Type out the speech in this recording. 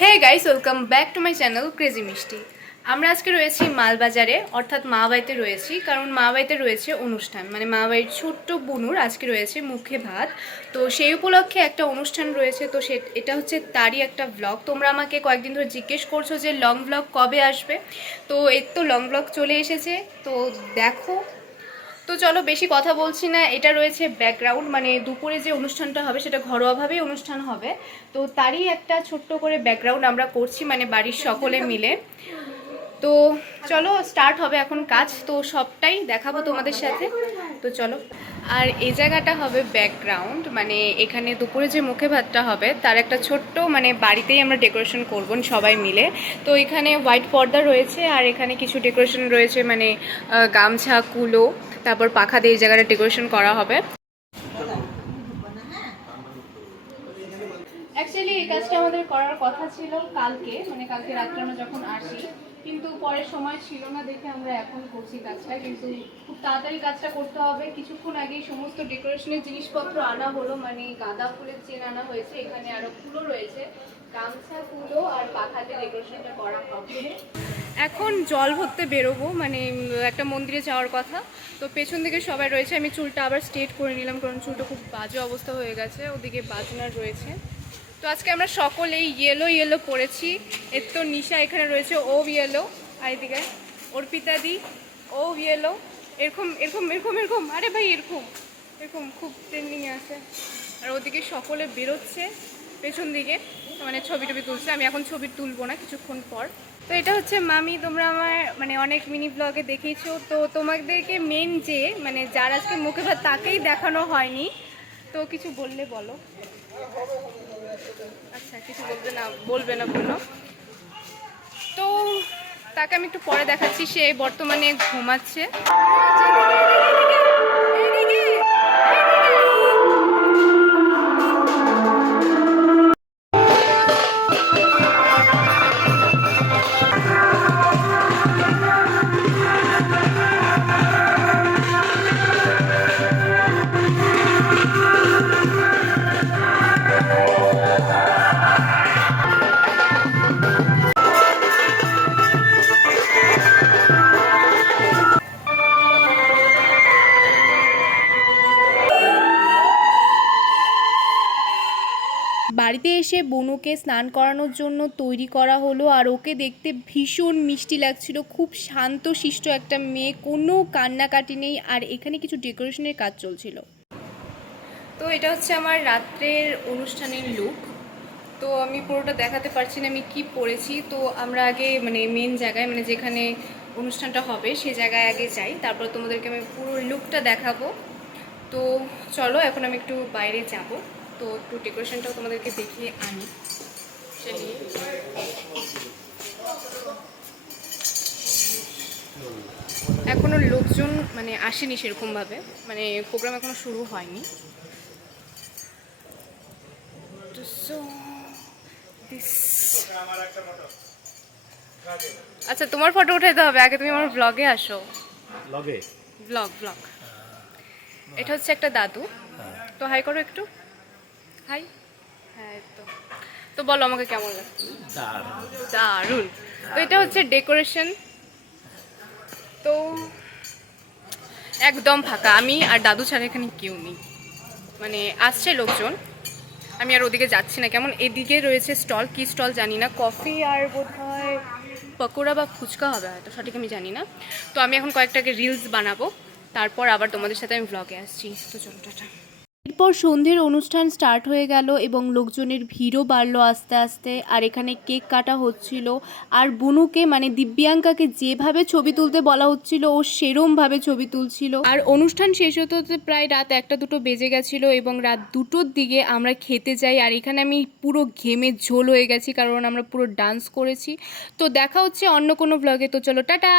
Hey guys welcome back to my channel crazy মিষ্টি আমরা আজকে রয়েছি মালবাজারে, অর্থাৎ মা বাড়িতে রয়েছি, কারণ মা বাড়িতে রয়েছে অনুষ্ঠান। মানে মা বাড়ির ছোট্ট বুনুর আজকে রয়েছে মুখে ভাত। তো সেই উপলক্ষে একটা অনুষ্ঠান রয়েছে, তো সে এটা হচ্ছে তারই একটা ব্লগ তোমরা আমাকে কয়েকদিন ধরে জিজ্ঞেস করছ যে লং ব্লগ কবে আসবে? তো এর তো লং ব্লগ চলে এসেছে। তো দেখো তো চলো বেশি কথা বলছি না, এটা রয়েছে ব্যাকগ্রাউন্ড মানে দুপুরে যে অনুষ্ঠানটা হবে সেটা ঘরোয়াভাবেই অনুষ্ঠান হবে। তো তারই একটা ছোট্ট করে ব্যাকগ্রাউন্ড আমরা করছি মানে বাড়ির সকলে মিলে। তো চলো স্টার্ট হবে এখন কাজ। তো সবটাই দেখাবো তোমাদের সাথে। তো চলো। আর এই জায়গাটা হবে ব্যাকগ্রাউন্ড মানে এখানে দুপুরে যে মুখে ভাতটা হবে, তার একটা ছোট্ট মানে বাড়িতেই আমরা ডেকোরেশন করব সবাই মিলে। তো এখানে হোয়াইট পর্দা রয়েছে, আর এখানে কিছু ডেকোরেশন রয়েছে মানে গামছা, কুলো, তারপর পাখা দিয়ে এই জায়গাটা ডেকোরেশন করা হবে। অ্যাকচুয়ালি এই কাজটা আমাদের করার কথা ছিল কালকে মানে কালকে রাত্রে আমরা যখন আসি কিন্তু পরে সময় ছিল না দেখে আমরা এখন করছি কাজটা, কিন্তু খুব তাড়াতাড়ি কাজটা করতে হবে। কিছুক্ষণ আগেই সমস্ত ডেকোরেশনের জিনিসপত্র আনা হলো মানে গাঁদা ফুলের চেন আনা হয়েছে, এখানে আরও ফুলও রয়েছে, গামছা ফুলও আর পাখাতে ডেকোরেশনটা করা হবে। এখন জল ভরতে বেরোবো মানে একটা মন্দিরে যাওয়ার কথা। তো পেছন দিকে সবাই রয়েছে, আমি চুলটা আবার স্ট্রেট করে নিলাম, কারণ চুলটা খুব বাজে অবস্থা হয়ে গেছে, ওদিকে বাজনার রয়েছে। তো আজকে আমরা সকলেই ইয়েলো ইয়েলো পরেছি এর তো নিশা এখানে রয়েছে, ও ইয়েলো আর এদিকে অর্পিতা দি ও ইয়েলো এরকম এরকম এরকম এরকম, আরে ভাই এরকম এরকম খুব ট্রেন্ডিংয়ে আছে। আর ওদিকে সকলে বেরোচ্ছে, পেছন দিকে মানে ছবি টবি তুলছে। আমি এখন ছবি তুলবো না কিছুক্ষণ পর। তো এটা হচ্ছে, মামি, তোমরা আমার মানে অনেক মিনি ব্লগে দেখেছ তো তোমাদেরকে মেন যে মানে যার আজকে মুখে ভাত তাকেই দেখানো হয়নি। তো কিছু বললে বলো। আচ্ছা কিছু বলবে না বলবে না বলল তো তাকে আমি একটু পরে দেখাচ্ছি, সে বর্তমানে ঘুমাচ্ছে। বাড়িতে এসে বনুকে স্নান করানোর জন্য তৈরি করা হলো আর ওকে দেখতে ভীষণ মিষ্টি লাগছিল। খুব শান্ত, শিষ্ট একটা মেয়ে, কোনো কান্নাকাটি নেই আর এখানে কিছু ডেকোরেশনের কাজ চলছিল। তো এটা হচ্ছে আমার রাত্রের অনুষ্ঠানের লুক তো আমি পুরোটা দেখাতে পারছি না আমি কি পরেছি তো আমরা আগে মানে মেন জায়গায় মানে যেখানে অনুষ্ঠানটা হবে সেই জায়গায় আগে যাই। তারপর তোমাদেরকে আমি পুরো লুকটা দেখাবো। তো চলো এখন আমি একটু বাইরে যাব। তো একটু ডেকোরেশনটাও তোমাদেরকে দেখিয়ে আনি। চলিয়ে এখনও লোকজন মানে আসেনি সেরকমভাবে। মানে প্রোগ্রাম এখনও শুরু হয়নি। আচ্ছা তোমার ফটো উঠাইতে হবে। আগে তুমি আমার ব্লগে আসো। লগে ব্লগ ব্লগ এটা হচ্ছে একটা দাদু। তো হাই করো একটু। হাই হ্যাঁ এই তো। তো বলো আমাকে কেমন লাগে দারুণ। তো এটা হচ্ছে ডেকোরেশন। তো একদম ফাঁকা। আমি আর দাদু ছাড়া এখানে কেউ নেই। মানে আসছে লোকজন। আমি আর ওদিকে যাচ্ছি না। কেমন এদিকে রয়েছে স্টল। কি স্টল জানি না। কফি আর বোধ হয় পকোড়া বা ফুচকা হবে হয়তো। সঠিক আমি জানি না। তো আমি এখন কয়েকটাকে রিলস বানাবো। তারপর আবার তোমাদের সাথে আমি ব্লগে আসছি। তো চলো টাটা। এরপর সন্ধ্যের অনুষ্ঠান স্টার্ট হয়ে গেল এবং লোকজনের ভিড়ও বাড়লো আস্তে আস্তে। আর এখানে কেক কাটা হচ্ছিল। আর বুনুকে মানে দিব্যাঙ্কাকে যেভাবে ছবি তুলতে বলা হচ্ছিল, ও সেরমভাবে ছবি তুলছিল। আর অনুষ্ঠান শেষ হতে হতে প্রায় রাত একটা দুটো বেজে গেছিল এবং রাত দুটোর দিকে আমরা খেতে যাই। আর এখানে আমি পুরো ঘেমে ঝোল হয়ে গেছি, কারণ আমরা পুরো ডান্স করেছি। তো দেখা হচ্ছে অন্য কোনো ব্লগে তো চলো, টাটা!